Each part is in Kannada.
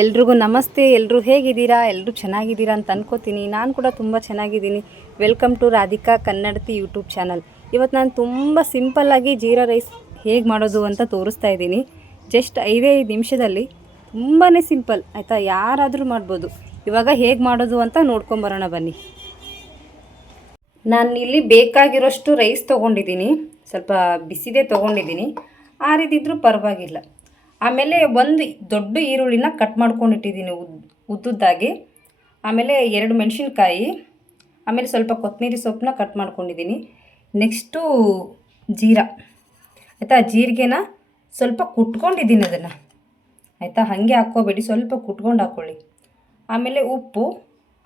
ಎಲ್ರಿಗೂ ನಮಸ್ತೆ. ಎಲ್ಲರೂ ಹೇಗಿದ್ದೀರಾ? ಎಲ್ಲರೂ ಚೆನ್ನಾಗಿದ್ದೀರಾ ಅಂತ ಅನ್ಕೋತೀನಿ. ನಾನು ಕೂಡ ತುಂಬ ಚೆನ್ನಾಗಿದ್ದೀನಿ. Welcome to Radhika Kannadathi YouTube channel. ಇವತ್ತು ನಾನು ತುಂಬ ಸಿಂಪಲ್ಲಾಗಿ ಜೀರಾ ರೈಸ್ ಹೇಗೆ ಮಾಡೋದು ಅಂತ ತೋರಿಸ್ತಾ ಇದ್ದೀನಿ. ಜಸ್ಟ್ 5 ನಿಮಿಷದಲ್ಲಿ ತುಂಬಾ ಸಿಂಪಲ್ ಆಯಿತಾ, ಯಾರಾದರೂ ಮಾಡ್ಬೋದು. ಇವಾಗ ಹೇಗೆ ಮಾಡೋದು ಅಂತ ನೋಡ್ಕೊಂಬರೋಣ ಬನ್ನಿ. ನಾನು ಇಲ್ಲಿ ಬೇಕಾಗಿರೋಷ್ಟು ರೈಸ್ ತೊಗೊಂಡಿದ್ದೀನಿ. ಸ್ವಲ್ಪ ಬಿಸಿದೇ ತೊಗೊಂಡಿದ್ದೀನಿ, ಆರಿದಿದ್ರೂ ಪರವಾಗಿಲ್ಲ. ಆಮೇಲೆ ಒಂದು ದೊಡ್ಡ ಈರುಳ್ಳಿನ ಕಟ್ ಮಾಡ್ಕೊಂಡಿಟ್ಟಿದ್ದೀನಿ ಉದ್ದುದ್ದಾಗಿ. ಆಮೇಲೆ 2 ಮೆಣಸಿನ್ಕಾಯಿ, ಆಮೇಲೆ ಸ್ವಲ್ಪ ಕೊತ್ತಂಬರಿ ಸೊಪ್ಪನ್ನ ಕಟ್ ಮಾಡ್ಕೊಂಡಿದ್ದೀನಿ. ನೆಕ್ಸ್ಟು ಜೀರಾ ಆಯಿತಾ, ಜೀರಿಗೆನ ಸ್ವಲ್ಪ ಕುಟ್ಕೊಂಡಿದ್ದೀನಿ ಅದನ್ನು ಆಯಿತಾ. ಹಾಗೆ ಹಾಕ್ಕೋಬೇಡಿ, ಸ್ವಲ್ಪ ಕುಟ್ಕೊಂಡು ಹಾಕ್ಕೊಳ್ಳಿ. ಆಮೇಲೆ ಉಪ್ಪು,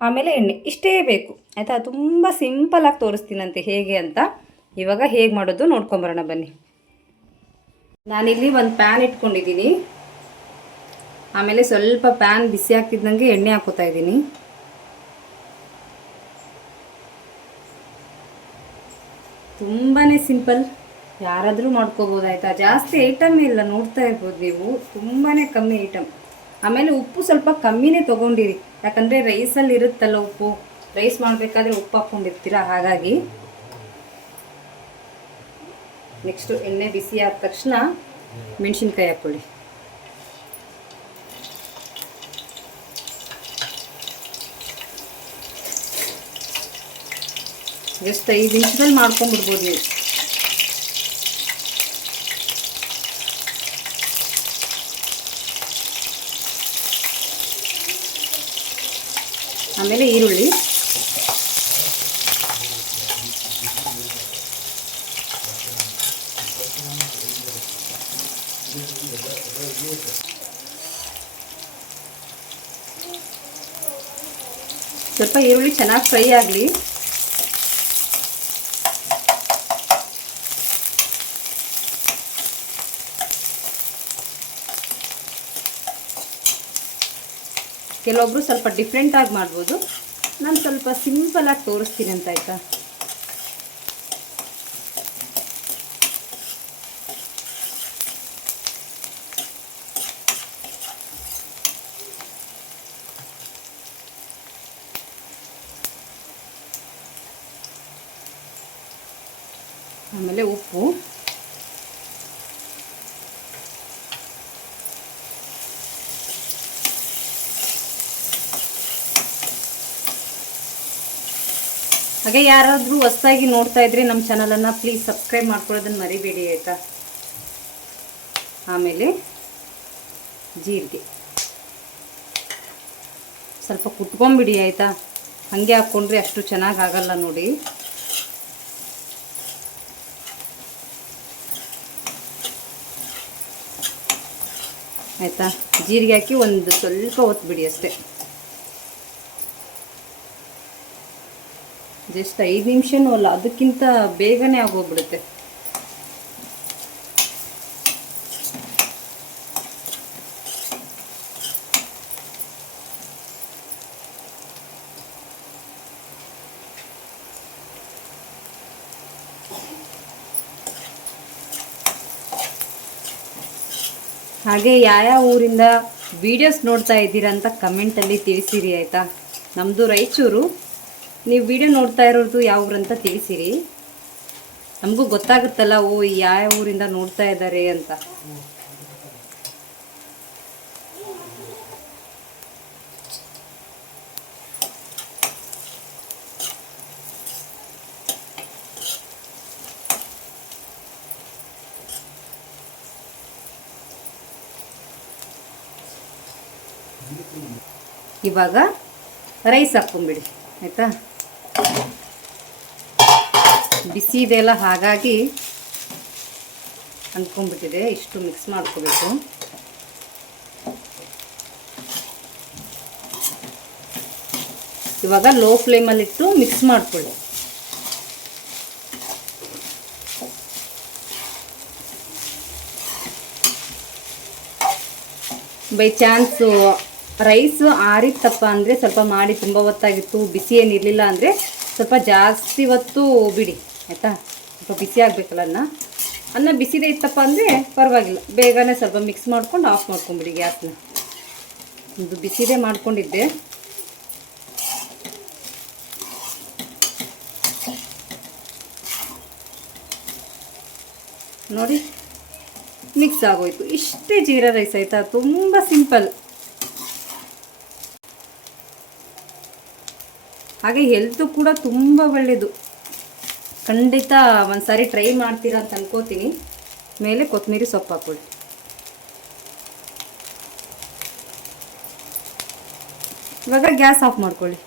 ಆಮೇಲೆ ಎಣ್ಣೆ, ಇಷ್ಟೇ ಬೇಕು ಆಯಿತಾ. ತುಂಬ ಸಿಂಪಲಾಗಿ ತೋರಿಸ್ತೀನಂತೆ ಹೇಗೆ ಅಂತ. ಇವಾಗ ಹೇಗೆ ಮಾಡೋದು ನೋಡ್ಕೊಂಬರೋಣ ಬನ್ನಿ. ನಾನಿಲ್ಲಿ ಒಂದು ಪ್ಯಾನ್ ಇಟ್ಕೊಂಡಿದ್ದೀನಿ. ಆಮೇಲೆ ಸ್ವಲ್ಪ ಪ್ಯಾನ್ ಬಿಸಿ ಆಗ್ತಿದ್ದಂಗೆ ಎಣ್ಣೆ ಹಾಕೋತಾ ಇದ್ದೀನಿ. ತುಂಬಾ ಸಿಂಪಲ್, ಯಾರಾದರೂ ಮಾಡ್ಕೋಬೋದು ಆಯಿತಾ. ಜಾಸ್ತಿ ಐಟಮ್ ಇಲ್ಲ, ನೋಡ್ತಾ ಇರ್ಬೋದು ನೀವು, ತುಂಬಾ ಕಮ್ಮಿ ಐಟಮ್. ಆಮೇಲೆ ಉಪ್ಪು ಸ್ವಲ್ಪ ಕಮ್ಮಿನೇ ತೊಗೊಂಡಿರಿ, ಯಾಕಂದರೆ ರೈಸಲ್ಲಿ ಇರುತ್ತಲ್ಲ ಉಪ್ಪು. ರೈಸ್ ಮಾಡಬೇಕಾದ್ರೆ ಉಪ್ಪು ಹಾಕ್ಕೊಂಡಿರ್ತೀರ, ಹಾಗಾಗಿ. ನೆಕ್ಸ್ಟು ಎಣ್ಣೆ ಬಿಸಿ ಆದ ತಕ್ಷಣ ಮೆಣಸಿನ್ಕಾಯಿ ಹಾಕ್ಕೊಳ್ಳಿ. ಜಸ್ಟ್ 5 ನಿಮಿಷದಲ್ಲಿ ಮಾಡ್ಕೊಂಡ್ಬಿಡ್ಬೋದು ನೀವು. ಆಮೇಲೆ ಈರುಳ್ಳಿ, ಸ್ವಲ್ಪ ಈರುಳ್ಳಿ ಚೆನ್ನಾಗಿ ಫ್ರೈ ಆಗಲಿ. ಕೆಲವೊಬ್ರು ಸ್ವಲ್ಪ ಡಿಫ್ರೆಂಟಾಗಿ ಮಾಡ್ಬೋದು, ನಾನು ಸ್ವಲ್ಪ ಸಿಂಪಲಾಗಿ ತೋರಿಸ್ತೀನಿ ಅಂತ ಆಯಿತಾ. ಆಮೇಲೆ ಉಪ್ಪು, ಹಾಗೆ ಯಾರಾದರೂ ಹೊಸದಾಗಿ ನೋಡ್ತಾ ಇದ್ರೆ ನಮ್ಮ ಚಾನಲನ್ನು ಪ್ಲೀಸ್ ಸಬ್ಸ್ಕ್ರೈಬ್ ಮಾಡ್ಕೊಳ್ಳೋದನ್ನು ಮರಿಬೇಡಿ ಆಯಿತಾ. ಆಮೇಲೆ ಜೀರಿಗೆ ಸ್ವಲ್ಪ ಕುಟ್ಕೊಂಬಿಡಿ ಆಯಿತಾ. ಹಾಗೆ ಹಾಕ್ಕೊಂಡ್ರೆ ಅಷ್ಟು ಚೆನ್ನಾಗಿ ಆಗಲ್ಲ ನೋಡಿ. ಆಯಿತಾ, ಜೀರಿಗೆ ಹಾಕಿ ಒಂದು ಸ್ವಲ್ಪ ಹೊತ್ತು ಬಿಡಿ ಅಷ್ಟೇ. ಜಸ್ಟ್ 5 ನಿಮಿಷನೂ ಅಲ್ಲ, ಅದಕ್ಕಿಂತ ಬೇಗನೆ ಆಗೋಗ್ಬಿಡುತ್ತೆ. ಹಾಗೆ ಯಾವ ಊರಿಂದ ವಿಡಿಯೋಸ್ ನೋಡ್ತಾ ಇದ್ದೀರಾ ಅಂತ ಕಮೆಂಟಲ್ಲಿ ತಿಳಿಸಿರಿ ಆಯಿತಾ. ನಮ್ಮದು ರಾಯಚೂರು, ನೀವು ವಿಡಿಯೋ ನೋಡ್ತಾ ಇರೋದು ಯಾವ ಊರಂತ ತಿಳಿಸಿರಿ. ನಮಗೂ ಗೊತ್ತಾಗುತ್ತಲ್ಲ, ಓ ಯಾವ ಊರಿಂದ ನೋಡ್ತಾ ಇದ್ದಾರೆ ಅಂತ. ಇವಾಗ ರೈಸ್ ಹಾಕ್ಕೊಂಬಿಡಿ ಆಯಿತಾ. ಬಿಸಿ ಇದೆಯಲ್ಲ, ಹಾಗಾಗಿ ಅಂದ್ಕೊಂಡ್ಬಿಟ್ಟಿದೆ. ಇಷ್ಟು ಮಿಕ್ಸ್ ಮಾಡ್ಕೋಬೇಕು. ಇವಾಗ ಲೋ ಫ್ಲೇಮಲ್ಲಿಟ್ಟು ಮಿಕ್ಸ್ ಮಾಡ್ಕೊಳ್ಳಿ. ಬೈ ಚಾನ್ಸು ರೈಸ್ ಆರಿತ್ತಪ್ಪ ಅಂದರೆ ಸ್ವಲ್ಪ ಮಾಡಿ, ತುಂಬ ಹೊತ್ತಾಗಿತ್ತು, ಬಿಸಿ ಏನಿರಲಿಲ್ಲ ಅಂದರೆ ಸ್ವಲ್ಪ ಜಾಸ್ತಿ ಹೊತ್ತು ಬಿಡಿ ಆಯಿತಾ. ಸ್ವಲ್ಪ ಬಿಸಿ ಆಗಬೇಕಲ್ಲ ಅನ್ನ ಬಿಸಿದೇ ಇತ್ತಪ್ಪ ಅಂದರೆ ಪರವಾಗಿಲ್ಲ, ಬೇಗನೆ ಸ್ವಲ್ಪ ಮಿಕ್ಸ್ ಮಾಡ್ಕೊಂಡು ಆಫ್ ಮಾಡ್ಕೊಂಬಿಡಿ ಗ್ಯಾಸ್ನ. ಇದು ಬಿಸಿದೇ ಮಾಡ್ಕೊಂಡಿದ್ದೆ. ನೋಡಿ ಮಿಕ್ಸ್ ಆಗೋಯ್ತು. ಇಷ್ಟೇ ಜೀರಾ ರೈಸ್ ಆಯಿತಾ, ತುಂಬ ಸಿಂಪಲ್. ಹಾಗೆ ಹೆಲ್ತು ಕೂಡ ತುಂಬ ಒಳ್ಳೆಯದು. ಖಂಡಿತ ಒಂದು ಸಾರಿ ಟ್ರೈ ಮಾಡ್ತೀರಾ ಅಂತ ಅನ್ಕೋತೀನಿ. ಮೇಲೆ ಕೊತ್ತಂಬರಿ ಸೊಪ್ಪು ಹಾಕ್ಕೊಳ್ಳಿ. ಇವಾಗ ಗ್ಯಾಸ್ ಆಫ್ ಮಾಡ್ಕೊಳ್ಳಿ.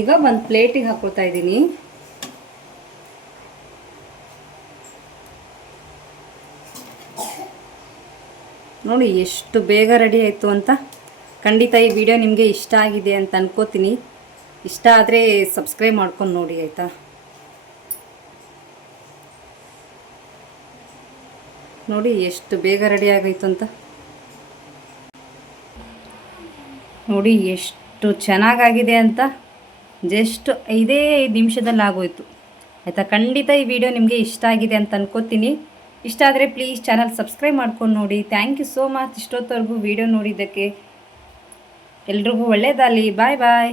ಈಗ ಒಂದು ಪ್ಲೇಟಿಗೆ ಹಾಕ್ಕೊಳ್ತಾ ಇದ್ದೀನಿ. ನೋಡಿ ಎಷ್ಟು ಬೇಗ ರೆಡಿ ಆಯಿತು ಅಂತ. ಖಂಡಿತ ಈ ವಿಡಿಯೋ ನಿಮಗೆ ಇಷ್ಟ ಆಗಿದೆ ಅಂತ ಅನ್ಕೋತೀನಿ. ಇಷ್ಟ ಆದರೆ ಸಬ್ಸ್ಕ್ರೈಬ್ ಮಾಡ್ಕೊಂಡು ನೋಡಿ ಆಯಿತಾ. ನೋಡಿ ಎಷ್ಟು ಬೇಗ ರೆಡಿ ಆಗೋಯ್ತು ಅಂತ. ನೋಡಿ ಎಷ್ಟು ಚೆನ್ನಾಗಾಗಿದೆ ಅಂತ. ಜಸ್ಟ್ 5 ನಿಮಿಷದಲ್ಲಿ ಆಗೋಯ್ತು ಆಯಿತಾ. ಖಂಡಿತ ಈ ವಿಡಿಯೋ ನಿಮಗೆ ಇಷ್ಟ ಆಗಿದೆ ಅಂತ ಅನ್ಕೋತೀನಿ. ಇಷ್ಟ ಆದರೆ ಪ್ಲೀಸ್ ಚಾನಲ್ ಸಬ್ಸ್ಕ್ರೈಬ್ ಮಾಡ್ಕೊಂಡು ನೋಡಿ. ಥ್ಯಾಂಕ್ ಯು ಸೋ ಮಚ್ ಇಷ್ಟೊತ್ತವರೆಗೂ ವಿಡಿಯೋ ನೋಡಿದ್ದಕ್ಕೆ. ಎಲ್ರಿಗೂ ಒಳ್ಳೆಯದಾಗಲಿ. ಬಾಯ್ ಬಾಯ್.